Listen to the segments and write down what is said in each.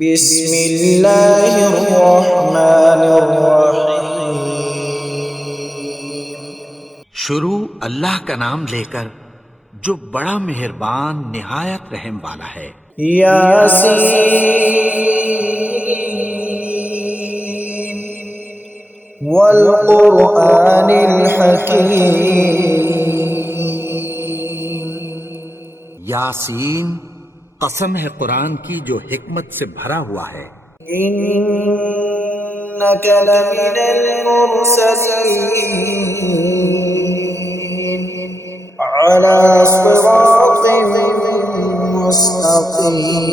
بسم اللہ الرحمن الرحیم۔ شروع اللہ کا نام لے کر جو بڑا مہربان نہایت رحم والا ہے۔ یاسین والقرآن الحکیم۔ یاسین، قسم ہے قرآن کی جو حکمت سے بھرا ہوا ہے۔ انک لمن المرسلین علی صراط مستقیم۔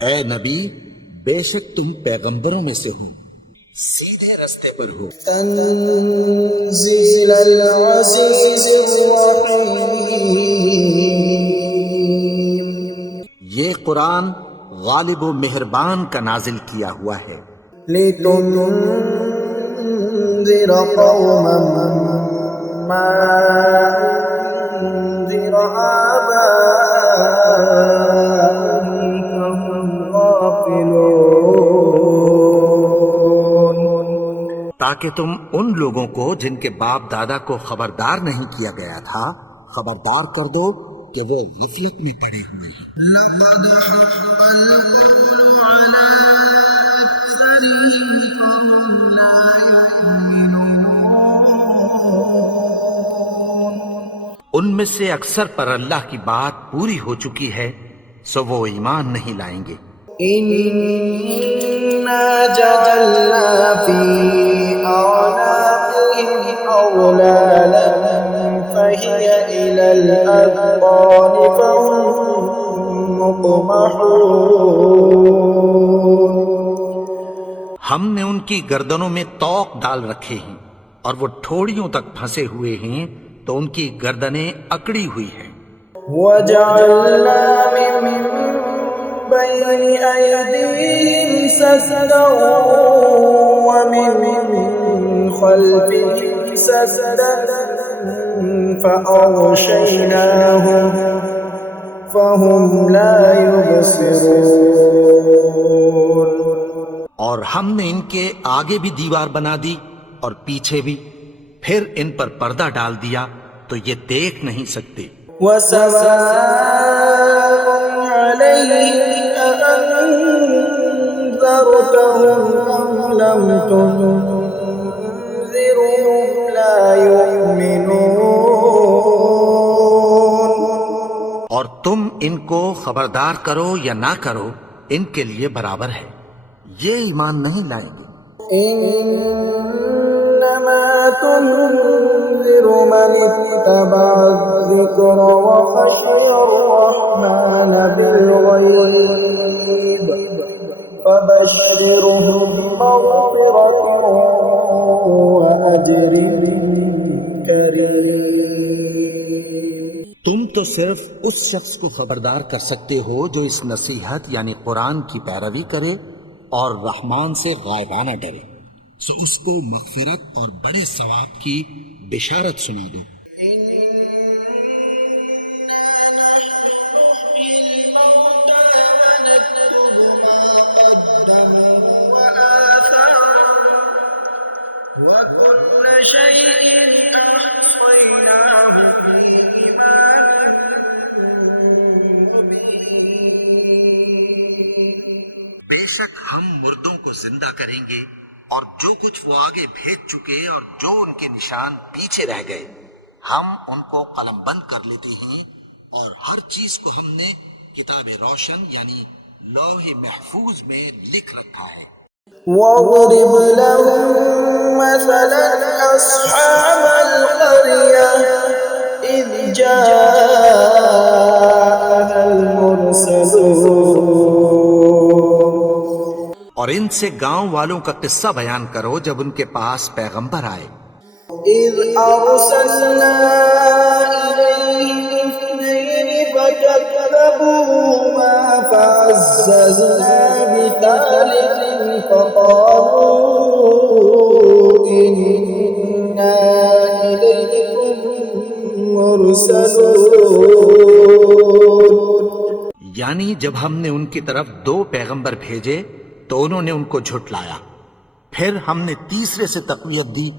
اے نبی، بے شک تم پیغمبروں میں سے ہو، سیدھے رستے پر ہو۔ تنزیل العزیز الرحیم۔ یہ قرآن غالب و مہربان کا نازل کیا ہوا ہے۔ لتنذر قوما ما انذر آباؤهم فهم غافلون۔ تاکہ تم ان لوگوں کو جن کے باپ دادا کو خبردار نہیں کیا گیا تھا خبردار کر دو کہ وہ غفلت میں پڑے ہوئے ہیں۔ لقد حق القول على أكثرهم فهم لا يؤمنون۔ ان میں سے اکثر پر اللہ کی بات پوری ہو چکی ہے، سو وہ ایمان نہیں لائیں گے۔ إنا جعلنا في أعناقهم أغلالا فهي إلى الأذقان فهم مقمحون۔ ہم نے ان کی گردنوں میں طوق ڈال رکھے ہیں اور وہ ٹھوڑیوں تک پھنسے ہوئے ہیں، تو ان کی گردنیں اکڑی ہوئی ہیں۔ وجعلنا من بين أيديهم سدا ومن خلفهم سدا فأغشيناهم فهم لا يبصرون۔ اور ہم نے ان کے آگے بھی دیوار بنا دی اور پیچھے بھی، پھر ان پر پردہ ڈال دیا تو یہ دیکھ نہیں سکتے۔ وسواء عليهم أأنذرتهم أم لم تنذرهم لا يؤمنون۔ اور تم ان کو خبردار کرو یا نہ کرو، ان کے لیے برابر ہے، یہ ایمان نہیں لائیں گے۔ إنما تنذر من اتبع الذكر وخشي الرحمن بالغيب فبشرهم بمغفرة وأجر كريم۔ تم تو صرف اس شخص کو خبردار کر سکتے ہو جو اس نصیحت یعنی قرآن کی پیروی کرے اور رحمان سے غائبانہ ڈرے، سو اس کو مغفرت اور بڑے ثواب کی بشارت سنا دو۔ وكل شيء أحصيناه في إمام مبين۔ بے شک ہم مردوں کو زندہ کریں گے، اور جو کچھ وہ آگے بھیج چکے اور جو ان کے نشان پیچھے رہ گئے ہم ان کو قلم بند کر لیتے ہیں، اور ہر چیز کو ہم نے کتاب روشن یعنی لوح محفوظ میں لکھ رکھا ہے۔ واضرب لهم مثلا أصحاب القرية إذ جاءها المرسلون۔ اور ان سے گاؤں والوں کا قصہ بیان کرو جب ان کے پاس پیغمبر آئے۔ إذ أرسلنا إليهم اثنين فكذبوهما فعززنا بثالث فقالوا إنا إليكم مرسلون۔ یعنی جب ہم نے ان کی طرف 2 پیغمبر بھیجے تو انہوں نے ان کو جھٹلایا، پھر ہم نے تیسرے سے تقویت دی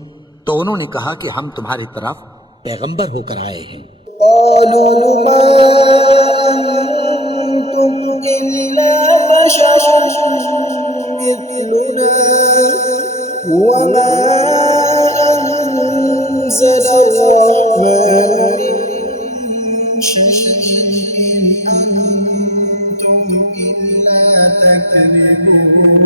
تو انہوں نے کہا کہ ہم تمہاری طرف پیغمبر ہو کر آئے ہیں۔ قالوا ما أنتم إلا بشر مثلنا وما أنزل الرحمن من شيء إن أنتم إلا تكذبون۔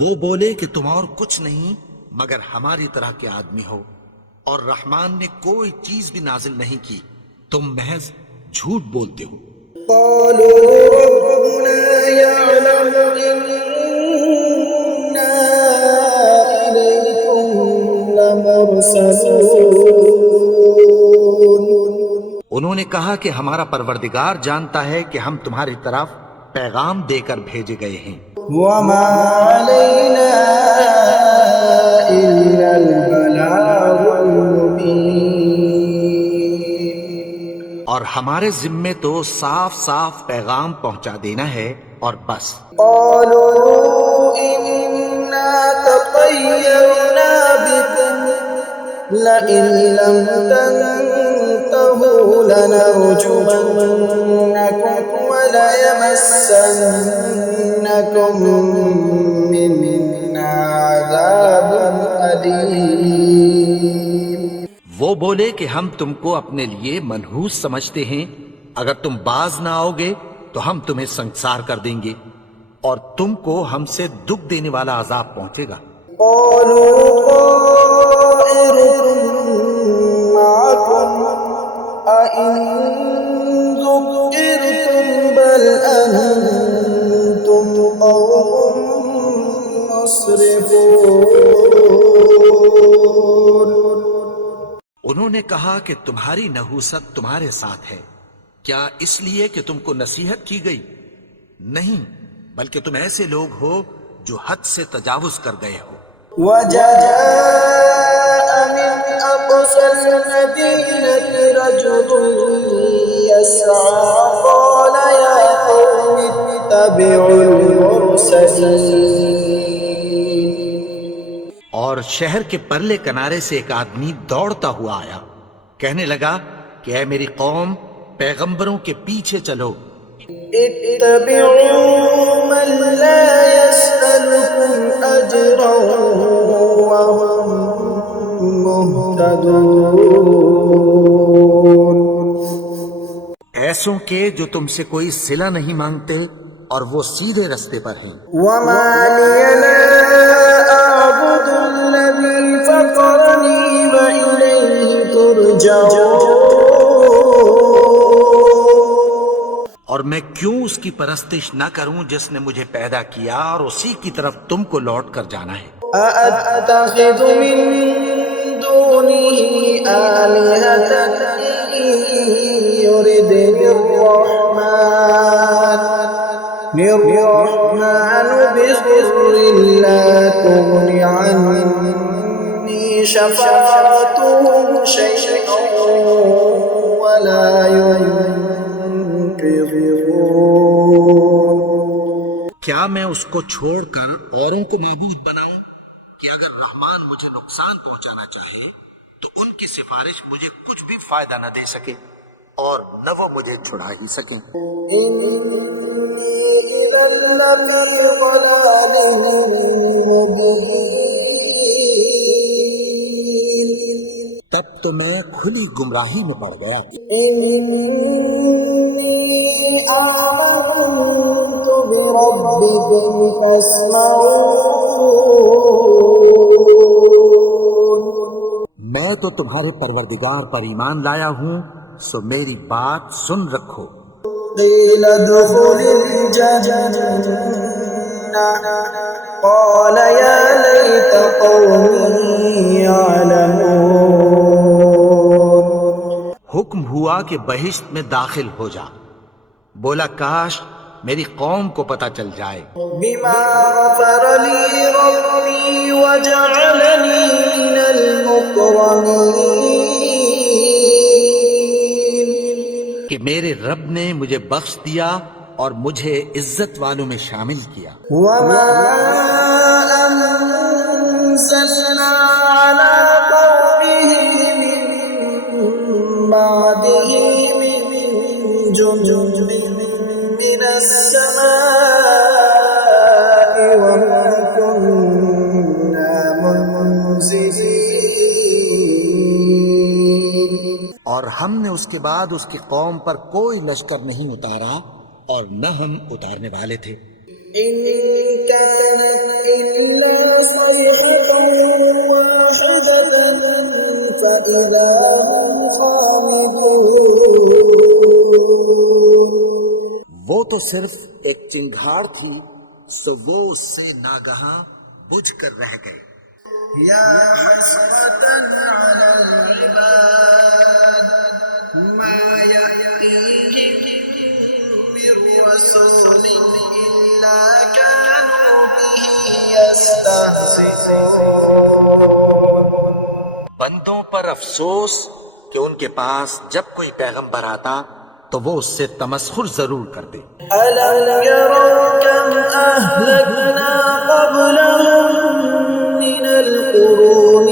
وہ بولے کہ تم اور کچھ نہیں مگر ہماری طرح کے آدمی ہو، اور رحمان نے کوئی چیز بھی نازل نہیں کی، تم محض جھوٹ بولتے ہو۔ قالوا ربنا يعلم إنا إليكم لمرسلون۔ انہوں نے کہا کہ ہمارا پروردگار جانتا ہے کہ ہم تمہاری طرف پیغام دے کر بھیجے گئے ہیں، وما علينا إلا البلاغ المبين۔ اور ہمارے ذمے تو صاف صاف پیغام پہنچا دینا ہے اور بس۔ قالوا إنا تطيرنا بكم لئن لم تنتهوا لنرجمنكم وليمسنكم منا عذاب أليم۔ وہ بولے کہ ہم تم کو اپنے لیے منحوس سمجھتے ہیں، اگر تم باز نہ آؤ گے تو ہم تمہیں سنسار کر دیں گے اور تم کو ہم سے دکھ دینے والا عذاب پہنچے گا۔ قالوا طائركم معكم أئن ذكرتم بل أنتم قوم مسرفون۔ انہوں نے کہا کہ تمہاری نحوست تمہارے ساتھ ہے، کیا اس لیے کہ تم کو نصیحت کی گئی؟ نہیں، بلکہ تم ایسے لوگ ہو جو حد سے تجاوز کر گئے ہو۔ وجاء من أقصى المدينة رجل يسعى قال يا قوم اتبعوا المرسلين۔ اور شہر کے پرلے کنارے سے ایک آدمی دوڑتا ہوا آیا، کہنے لگا کہ اے میری قوم، پیغمبروں کے پیچھے چلو۔ اتبعوا من لا يسألكم أجرا وهم مهتدون۔ ایسوں کے جو تم سے کوئی صلہ نہیں مانگتے اور وہ سیدھے رستے پر ہیں۔ وما لي لا أعبد الذي فطرني وإليه ترجعون۔ اور میں کیوں اس کی پرستش نہ کروں جس نے مجھے پیدا کیا اور اسی کی طرف تم کو لوٹ کر جانا ہے۔ أأتخذ من دونه آلهة إن يردني الرحمن بضر لا تغن عني شفاعتهم شيئا ولا ينقذون۔ کیا میں اس کو چھوڑ کر اوروں کو معبود بناؤں کہ اگر رحمان مجھے نقصان پہنچانا چاہے تو ان کی سفارش مجھے کچھ بھی فائدہ نہ دے سکے اور نہ وہ مجھے چھڑا ہی سکیں۔ تب تو میں کھلی گمراہی میں پڑ گیا۔ آمنت بربكم فاسمعون۔ میں تو تمہارے پروردگار پر ایمان لایا ہوں، سو میری بات سن رکھو۔ قيل ادخل الجنة قال يا ليت قومي يعلمون۔ حکم ہوا کہ بہشت میں داخل ہو جا، بولا کاش میری قوم کو پتہ چل جائے۔ بما غفر لي ربي وجعلني من المكرمين۔ کہ میرے رب نے مجھے بخش دیا اور مجھے عزت والوں میں شامل کیا. وما أنزلنا على قومه من بعده من جند من السماء وما كنا منزلين. اور ہم نے اس کے بعد اس کی قوم پر کوئی لشکر نہیں اتارا اور نہ ہم اتارنے والے تھے. إن كانت إلا صيحة واحدة فإذا هم خامدون. وہ تو صرف ایک چنگھاڑ تھی سو وہ اس سے ناگہاں بجھ کر رہ گئے. يا حسرة على العباد ما يأتيهم من رسول إلا كانوا به يستهزئون. بندوں پر افسوس کہ ان کے پاس جب کوئی پیغمبر آتا تو وہ اس سے تمسخر ضرور کرتے. ألم يروا كم أهلكنا قبلهم من القرون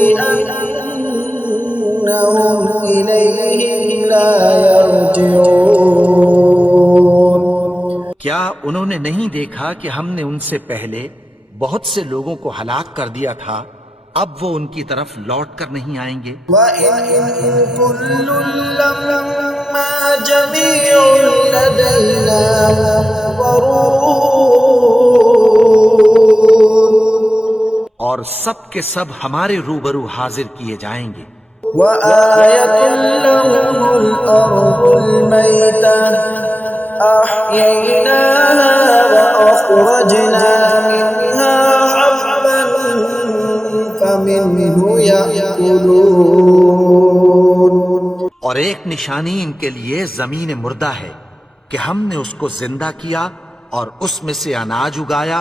أنهم إليهم لا يرجعون. کیا انہوں نے نہیں دیکھا کہ ہم نے ان سے پہلے بہت سے لوگوں کو ہلاک کر دیا تھا، اب وہ ان کی طرف لوٹ کر نہیں آئیں گے؟ وَإِن كُلٌّ لَّمَّا جَمِيعٌ لَّدَيْنَا مُحْضَرُونَ. اور سب کے سب ہمارے روبرو حاضر کیے جائیں گے. وَآيَةٌ لَّهُمُ الْأَرْضُ الْمَيْتَةُ أَحْيَيْنَاهَا وَأَخْرَجْنَا مِنْهَا حَبًّا فَمِنْهُ يَأْكُلُونَ. اور ایک نشانی ان کے لیے زمین مردہ ہے کہ ہم نے اس کو زندہ کیا اور اس میں سے اناج اگایا،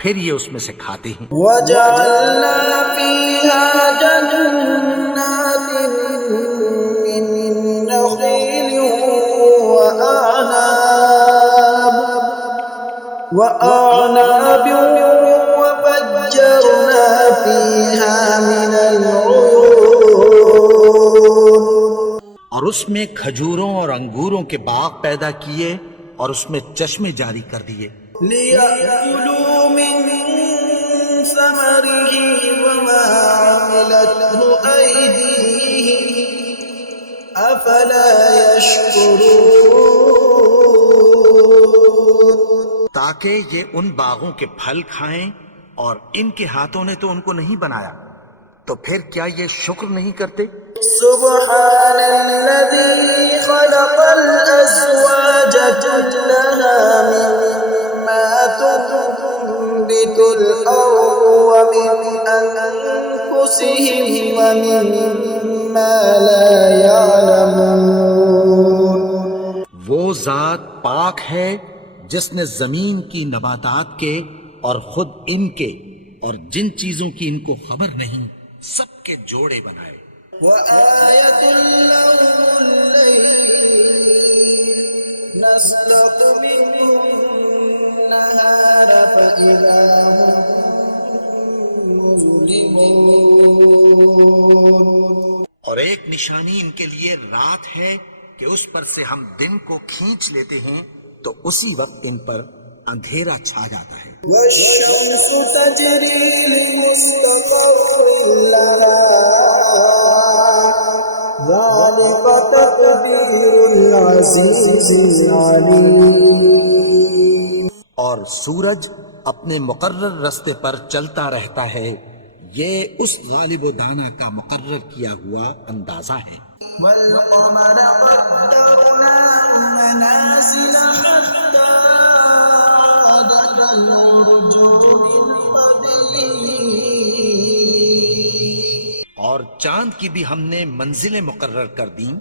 پھر یہ اس میں سے کھاتے ہیں. وَجَعَلْنَا فِيهَا جَنَّاتٍ مِّن نَّخِيلٍ وَأَعْنَابٍ وَفَجَّرْنَا فِيهَا مِنَ الْعُيُونِ. اور اس میں کھجوروں اور انگوروں کے باغ پیدا کیے اور اس میں چشمے جاری کر دیے. لِيَأْكُلُوا مِن ثَمَرِهِ وَمَا عَمِلَتْهُ أَيْدِيهِمْ أَفَلَا يَشْكُرُونَ. تاکہ یہ ان باغوں کے پھل کھائیں اور ان کے ہاتھوں نے تو ان کو نہیں بنایا، تو پھر کیا یہ شکر نہیں کرتے؟ سبحان الذي خلق الأزواج كلها مما تنبت الأرض ومن أنفسهم ومما لا يعلمون. وہ ذات پاک ہے جس نے زمین کی نباتات کے اور خود ان کے اور جن چیزوں کی ان کو خبر نہیں سب کے جوڑے بنائے. وآية لهم الليل نسلق منه النهار فإذا هم مظلمون. اور ایک نشانی ان کے لیے رات ہے کہ اس پر سے ہم دن کو کھینچ لیتے ہیں تو اسی وقت ان پر اندھیرا چھا جاتا ہے. والشمس تجري لمستقر لها ذلك تقدير العزيز العليم. اور سورج اپنے مقرر رستے پر چلتا رہتا ہے، یہ اس غالب و دانا کا مقرر کیا ہوا اندازہ ہے. والقمر قدرناه منازل حتى عاد كالعرجون القديم. اور چاند کی بھی ہم نے منزلیں مقرر کر دیں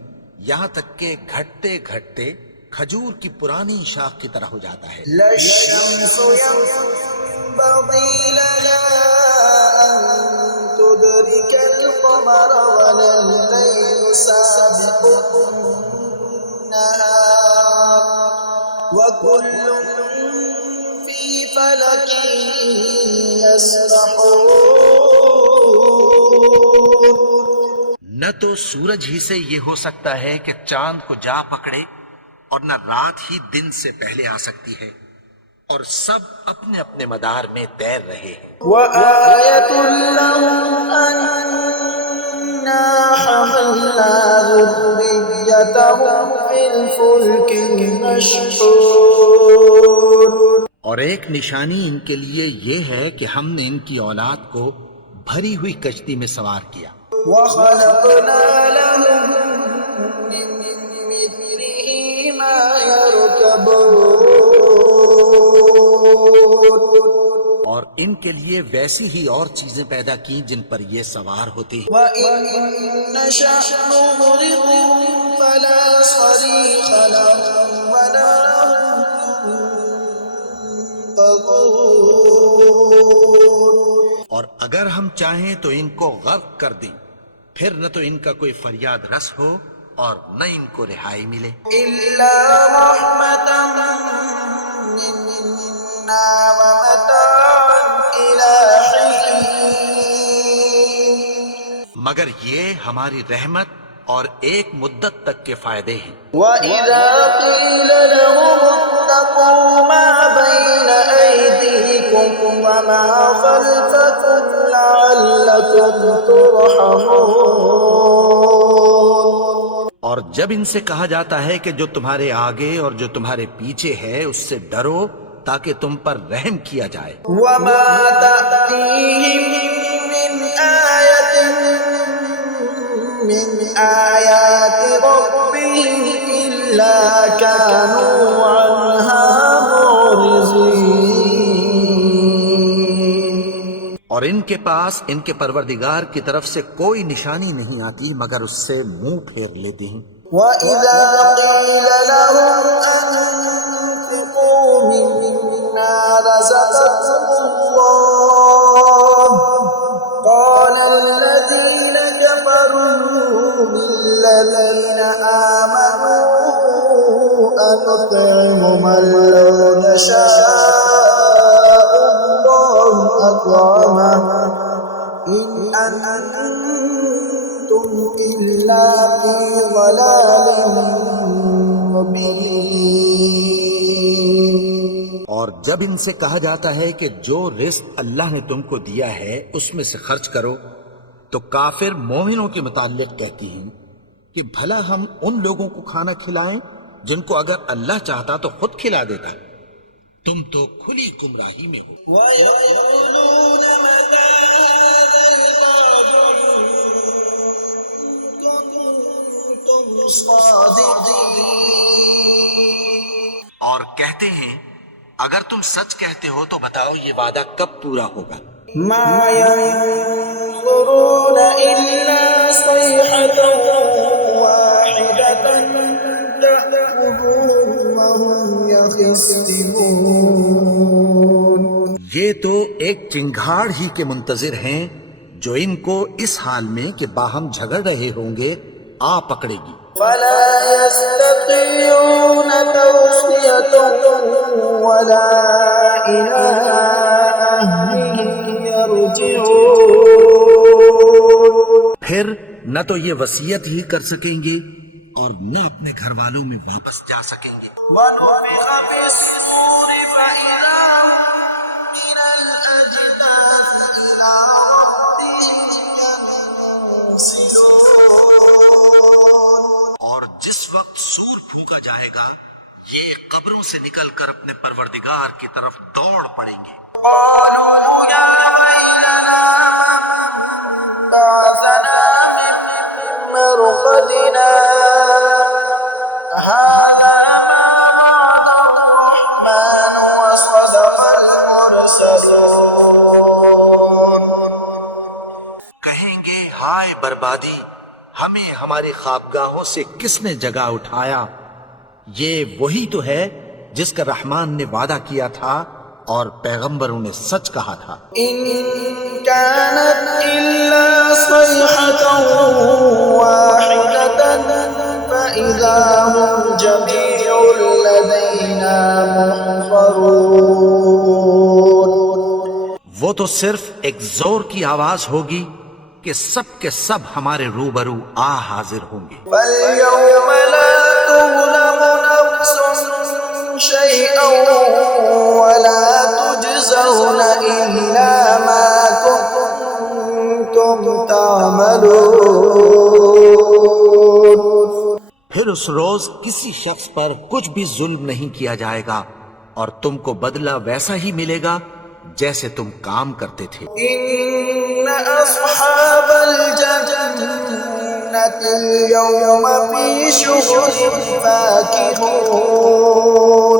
یہاں تک کہ گھٹتے گھٹتے کھجور کی پرانی شاخ کی طرح ہو جاتا ہے. لا الشمس ينبغي لها أن تدرك القمر ولا الليل سابق النهار وكل في فلك يسبحون. نہ تو سورج ہی سے یہ ہو سکتا ہے کہ چاند کو جا پکڑے، اور نہ رات ہی دن سے پہلے آ سکتی ہے، اور سب اپنے اپنے مدار میں تیر رہے ہیں. وآية لهم أنا حملنا ذريتهم في الفلك المشحون. اور ایک نشانی ان کے لیے یہ ہے کہ ہم نے ان کی اولاد کو بھری ہوئی کشتی میں سوار کیا. وخلقنا لهم من مثله ما يركبون. اور ان کے لیے ویسی ہی اور چیزیں پیدا کی جن پر یہ سوار ہوتے ہیں. وَإِن نَّشَأْ نُغْرِقْهُمْ فَلَا صَرِيخَ لَهُمْ وَلَا هُمْ ينقذون. اور اگر ہم چاہیں تو ان کو غرق کر دیں، پھر نہ تو ان کا کوئی فریاد رس ہو اور نہ ان کو رہائی ملے. إِلَّا رَحْمَةً مِّنَّا وَمَتَاعًا إِلَىٰ حِينٍ. مگر یہ ہماری رحمت اور ایک مدت تک کے فائدے ہیں. وَإِذَا قِيلَ لَهُمُ اتَّقُوا مَا بَيْنَ أَيْدِيكُمْ وَمَا خَلْفَكُمْ لَعَلَّكُمْ تُرْحَمُونَ. اور جب ان سے کہا جاتا ہے کہ جو تمہارے آگے اور جو تمہارے پیچھے ہے اس سے ڈرو تاکہ تم پر رحم کیا جائے. وَمَا تَأْتِيهِم مِّنْ آيَةٍ مِّنْ آيَاتِ رَبِّهِمْ إِلَّا كَانُوا عَنْهَا مُعْرِضِينَ. اور ان کے پاس ان کے پروردگار کی طرف سے کوئی نشانی نہیں آتی مگر اس سے منہ پھیر لیتے ہیں. وَإِذَا قِيلَ لَهُمْ أَنفِقُوا مِمَّا رَزَقَكُمُ اللَّهُ قَالَ الَّذِينَ كَفَرُوا لِلَّذِينَ آمَنُوا أَنُطْعِمُ مَن لَّوْ يَشَاءُ اللَّهُ أَطْعَمَهُ إِنْ أَنتُمْ إِلَّا فِي ضَلَالٍ مُّبِينٍ. اور جب ان سے کہا جاتا ہے کہ جو رزق اللہ نے تم کو دیا ہے اس میں سے خرچ کرو، تو کافر مومنوں کے متعلق کہتی ہیں کہ بھلا ہم ان لوگوں کو کھانا کھلائیں جن کو اگر اللہ چاہتا تو خود کھلا دیتا. تم تو کھلی گمراہی میں ہو. وَيَقُولُونَ مَتَىٰ هَٰذَا الْوَعْدُ إِن كُنتُمْ صَادِقِينَ. اور کہتے ہیں اگر تم سچ کہتے ہو تو بتاؤ یہ وعدہ کب پورا ہوگا. مَا يَنظُرُونَ إِلَّا صَيْحَةً وَاحِدَةً تَأْخُذُهُمْ وَهُمْ يَخِصِّمُونَ. یہ تو ایک چنگھاڑ ہی کے منتظر ہیں جو ان کو اس حال میں کہ باہم جھگڑ رہے ہوں گے آ پکڑے گی. فَلَا يَسْتَطِيعُونَ تَوْصِيَةً وَلَا إِلَىٰ أَهْلِهِمْ يَرْجِعُونَ. پھر نہ تو یہ وصیت ہی کر سکیں گے اور نہ اپنے گھر والوں میں واپس جا سکیں گے. وَنُفِخَ فِي الصُّورِ فَإِذَا هُم مِّنَ الْأَجْدَاثِ إِلَىٰ رَبِّهِمْ يَنسِلُونَ. اور جس وقت سور پھونکا جائے گا یہ قبروں سے نکل کر اپنے پروردگار کی طرف دوڑ پڑیں گے. قَالُوا يَا وَيْلَنَا مَن بَعَثَنَا مِن مَّرْقَدِنَا هَٰذَا مَا وَعَدَ الرَّحْمَٰنُ وَصَدَقَ الْمُرْسَلُونَ. کہیں گے ہائے بربادی، ہمیں ہماری خوابگاہوں سے کس نے جگا اٹھایا. یہ وہی تو ہے جس کا رحمان نے وعدہ کیا تھا اور پیغمبروں نے سچ کہا تھا. إِن كَانَتْ إِلَّا صَيْحَةً وَاحِدَةً فإذا هم جميع لدينا محضرون. وہ تو صرف ایک زور کی آواز ہوگی کہ سب کے سب ہمارے روبرو حاضر ہوں گے. فاليوم لا تظلم نفس شيئا ولا تجزون إلا ما كنتم تعملون. پھر اس روز کسی شخص پر کچھ بھی ظلم نہیں کیا جائے گا اور تم کو بدلہ ویسا ہی ملے گا جیسے تم کام کرتے تھے. إن أصحاب الجنة اليوم في شغل فاكهون.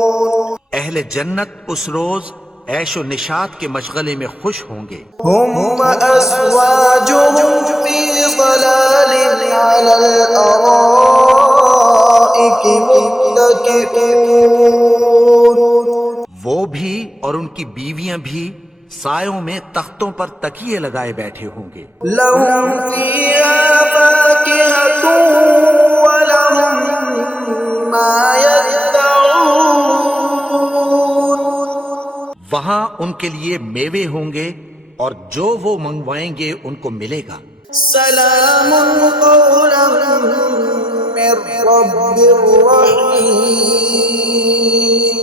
اہل جنت اس روز عیش و نشاط کے مشغلے میں خوش ہوں گے. هم وأزواجهم في ظلال على الأرائك متكئون. وہ بھی اور ان کی بیویاں بھی سایوں میں تختوں پر تکیے لگائے بیٹھے ہوں گے. لهم فيها فاكهة ولهم ما يدعون. وہاں ان کے لیے میوے ہوں گے اور جو وہ منگوائیں گے ان کو ملے گا. سلام قولا من رب رحیم.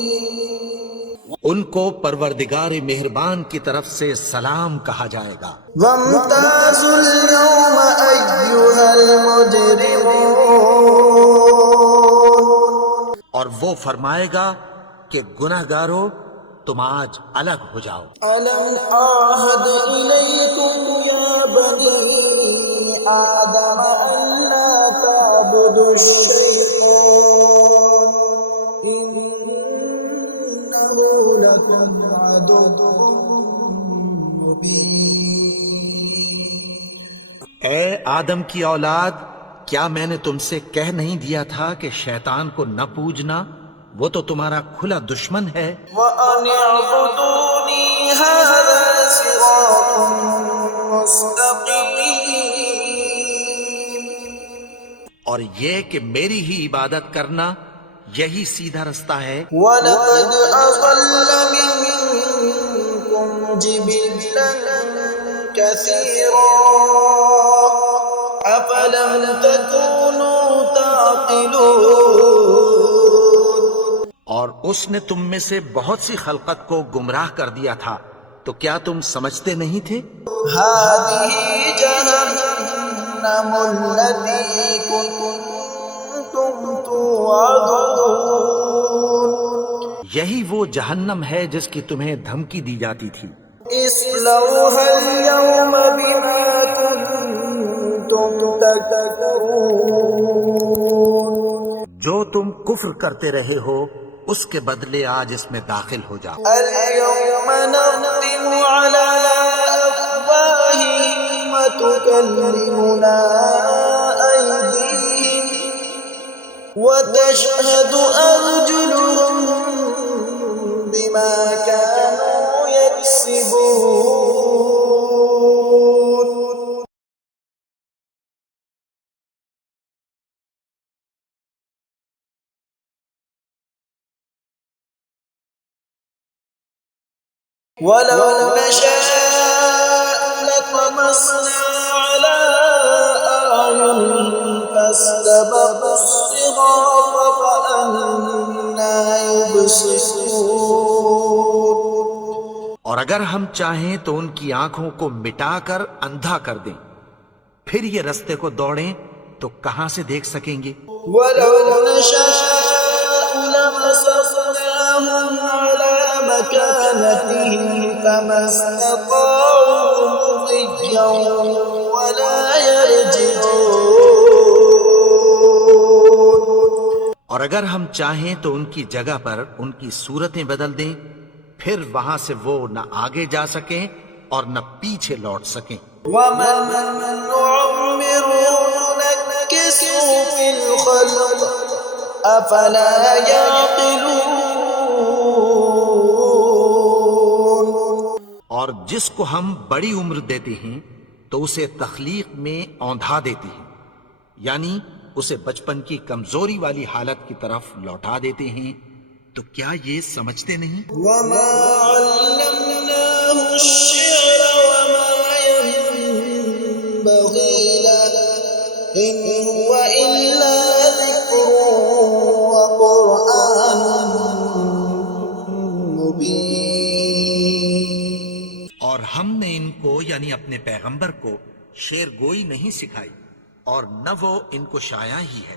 ان کو پروردگار مہربان کی طرف سے سلام کہا جائے گا. وامتازوا اليوم أيها المجرمون. اور وہ فرمائے گا کہ گناہگارو تم آج الگ ہو جاؤ. ألم أعهد إليكم يا بني آدم ألا تعبدوا الشيطان إنه لكم عدو مبين. اے آدم کی اولاد، کیا میں نے تم سے کہہ نہیں دیا تھا کہ شیطان کو نہ پوجنا؟ وہ تو تمہارا کھلا دشمن ہے. وَأَنِ اعْبُدُونِي هَذَا صِرَاطٌ مُسْتَقِيمٌ. اور یہ کہ میری ہی عبادت کرنا یہی سیدھا رستہ ہے. وَلَقَدْ أَضَلَّ مِنكُمْ جِبِلًّا كَثِيرًا أَفَلَمْ تَكُونُوا تَعْقِلُونَ. اور اس نے تم میں سے بہت سی خلقت کو گمراہ کر دیا تھا، تو کیا تم سمجھتے نہیں تھے؟ هَذِهِ جَهَنَّمُ الَّتِي كُنتُمْ تُوعَدُونَ. یہی وہ جہنم ہے جس کی تمہیں دھمکی دی جاتی تھی. اصلوها اليوم بما كنتم تكفرون. جو تم کفر کرتے رہے ہو اس کے بدلے آج اس میں داخل ہو جاؤ. اليوم نختم على أفواههم وتكلمنا أيديهم وتشهد أرجلهم بما كانوا يكسبون. ولو نشاء لطمسنا على أعينهم فاستبقوا الصراط فأنى يبصرون. اور اگر ہم چاہیں تو ان کی آنکھوں کو مٹا کر اندھا کر دیں، پھر یہ رستے کو دوڑیں تو کہاں سے دیکھ سکیں گے. ولو نشاء لمسخناهم على مكانتهم فما استطاعوا مضيا ولا يرجعون. اور اگر ہم چاہیں تو ان کی جگہ پر ان کی صورتیں بدل دیں، پھر وہاں سے وہ نہ آگے جا سکیں اور نہ پیچھے لوٹ سکیں. ومن نعمره ننكسه في الخلق أفلا يعقلون. اور جس کو ہم بڑی عمر دیتے ہیں تو اسے تخلیق میں اوندھا دیتے ہیں، یعنی اسے بچپن کی کمزوری والی حالت کی طرف لوٹا دیتے ہیں، تو کیا یہ سمجھتے نہیں؟ وما علمناه الشعر وما ينبغي له إن هو إلا ذكر وقرآن مبين. اور ہم نے ان کو یعنی اپنے پیغمبر کو شعر گوئی نہیں سکھائی، اور نہ وہ ان کو شاعر ہی ہے،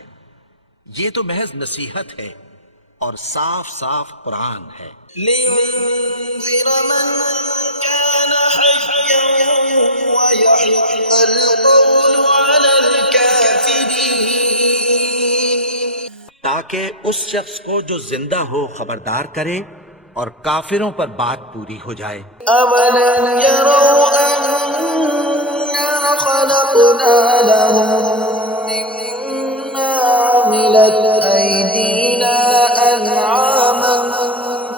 یہ تو محض نصیحت ہے اور صاف صاف قرآن ہے۔ لينذر من كان حيا ويحق القول على الكافرين. تاکہ اس شخص کو جو زندہ ہو خبردار کرے اور کافروں پر بات پوری ہو جائے۔ أولم يروا أنا خلقنا لهم مما عملت أيدينا أنعاما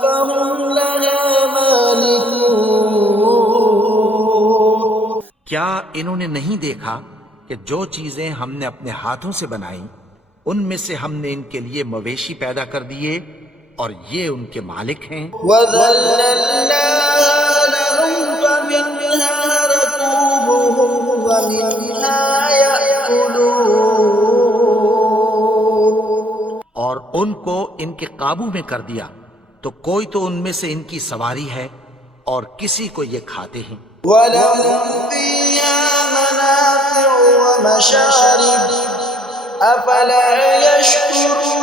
فهم لها مالكون. کیا انہوں نے نہیں دیکھا کہ جو چیزیں ہم نے اپنے ہاتھوں سے بنائیں ان میں سے ہم نے ان کے لیے مویشی پیدا کر دیے اور یہ ان کے مالک ہیں۔ وَذَلَّلْنَاهَا لَهُمْ فَمِنْهَا رَكُوبُهُمْ وَمِنْهَا يَأْكُلُونَ. اور ان کو ان کے قابو میں کر دیا تو کوئی تو ان میں سے ان کی سواری ہے اور کسی کو یہ کھاتے ہیں۔ وَلَهُمْ فِيهَا مَنَافِعُ وَمَشَارِبُ أَفَلَا يَشْكُرُونَ.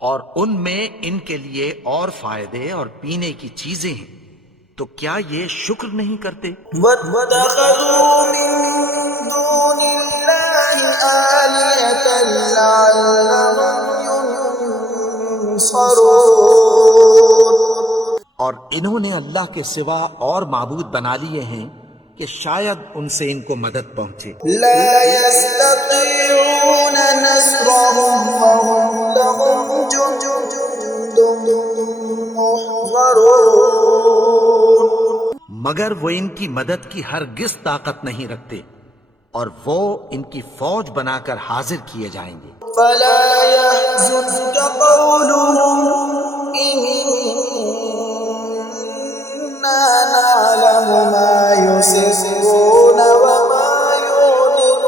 اور ان میں ان کے لیے اور فائدے اور پینے کی چیزیں ہیں، تو کیا یہ شکر نہیں کرتے؟ وَاتَّخَذُوا مِن دُونِ اللَّهِ آلِهَةً لَعَلَّهُمْ يُنصَرُونَ. اور انہوں نے اللہ کے سوا اور معبود بنا لیے ہیں کہ شاید ان سے ان کو مدد پہنچے۔ لا يستطيعون نصرهم وهم لهم جند محضرون. مگر وہ ان کی مدد کی ہرگز طاقت نہیں رکھتے اور وہ ان کی فوج بنا کر حاضر کیے جائیں گے۔ فلا يحزنك قولهم إنا نعلم ما يسرون وما يعلنون.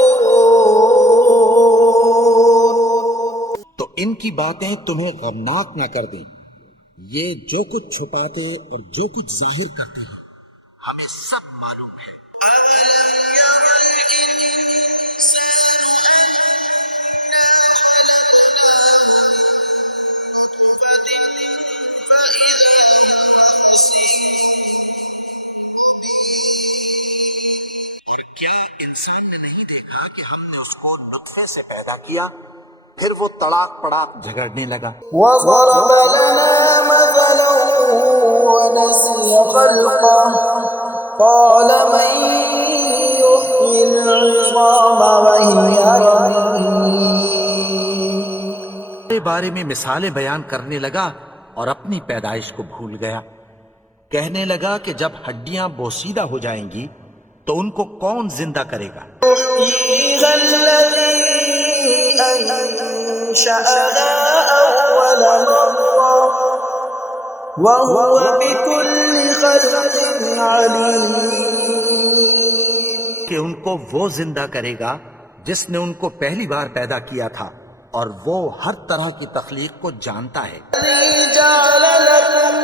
تو ان کی باتیں تمہیں غمناک نہ کر دیں، یہ جو کچھ چھپاتے اور جو کچھ ظاہر کرتے ہیں ہمیں سب معلوم ہے۔ کیا انسان نے نہیں دیکھا کہ ہم نے اس کو نطفے سے پیدا کیا، پھر وہ تڑاک پڑاک جھگڑنے لگا۔ وضرب لنا مثلا ونسي خلقه قال من يحيي العظام وهي رميم. کے بارے میں مثالیں بیان کرنے لگا اور اپنی پیدائش کو بھول گیا۔ کہنے لگا کہ جب ہڈیاں بوسیدہ ہو جائیں گی تو ان کو کون زندہ کرے گا؟ يحييها الذي أنشأها أول مرة وهو بكل خلق عليم. کہ ان کو وہ زندہ کرے گا جس نے ان کو پہلی بار پیدا کیا تھا اور وہ ہر طرح کی تخلیق کو جانتا ہے۔ الذي جعل لكم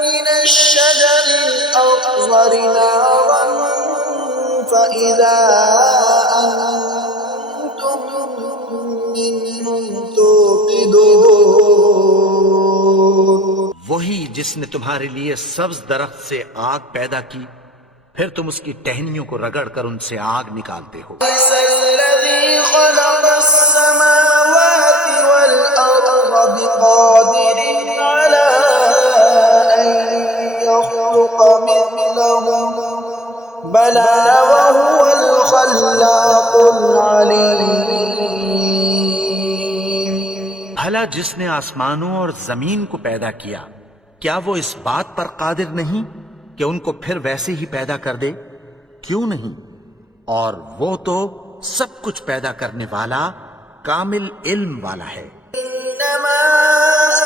من الشجر الأخضر نارا فإذا أنتم منه توقدون. وہی جس نے تمہارے لیے سبز درخت سے آگ پیدا کی، پھر تم اس کی ٹہنیوں کو رگڑ کر ان سے آگ نکالتے ہو۔ ليس الذي خلق السماوات والأرض بقادر على أن يخلق مثلهم بلى وهو الخلاق العليم. بھلا جس نے آسمانوں اور زمین کو پیدا کیا، کیا وہ اس بات پر قادر نہیں کہ ان کو پھر ویسے ہی پیدا کر دے؟ کیوں نہیں؟ اور وہ تو سب کچھ پیدا کرنے والا کامل علم والا ہے۔ إنما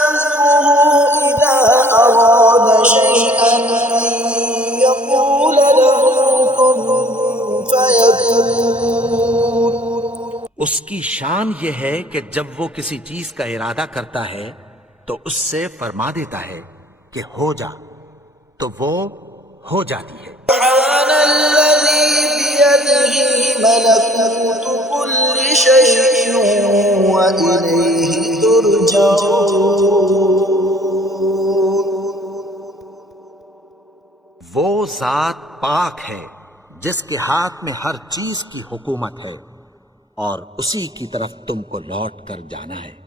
أمره إذا أراد شيئا أن يقول له كن فيكون۔ اس کی شان یہ ہے کہ جب وہ کسی چیز کا ارادہ کرتا ہے تو اس سے فرما دیتا ہے کہ ہو جا، تو وہ ہو جاتی ہے۔ سبحان الذي بيده ملكوت كل شيء وإليه ترجعون۔ وہ ذات پاک ہے جس کے ہاتھ میں ہر چیز کی حکومت ہے اور اسی کی طرف تم کو لوٹ کر جانا ہے۔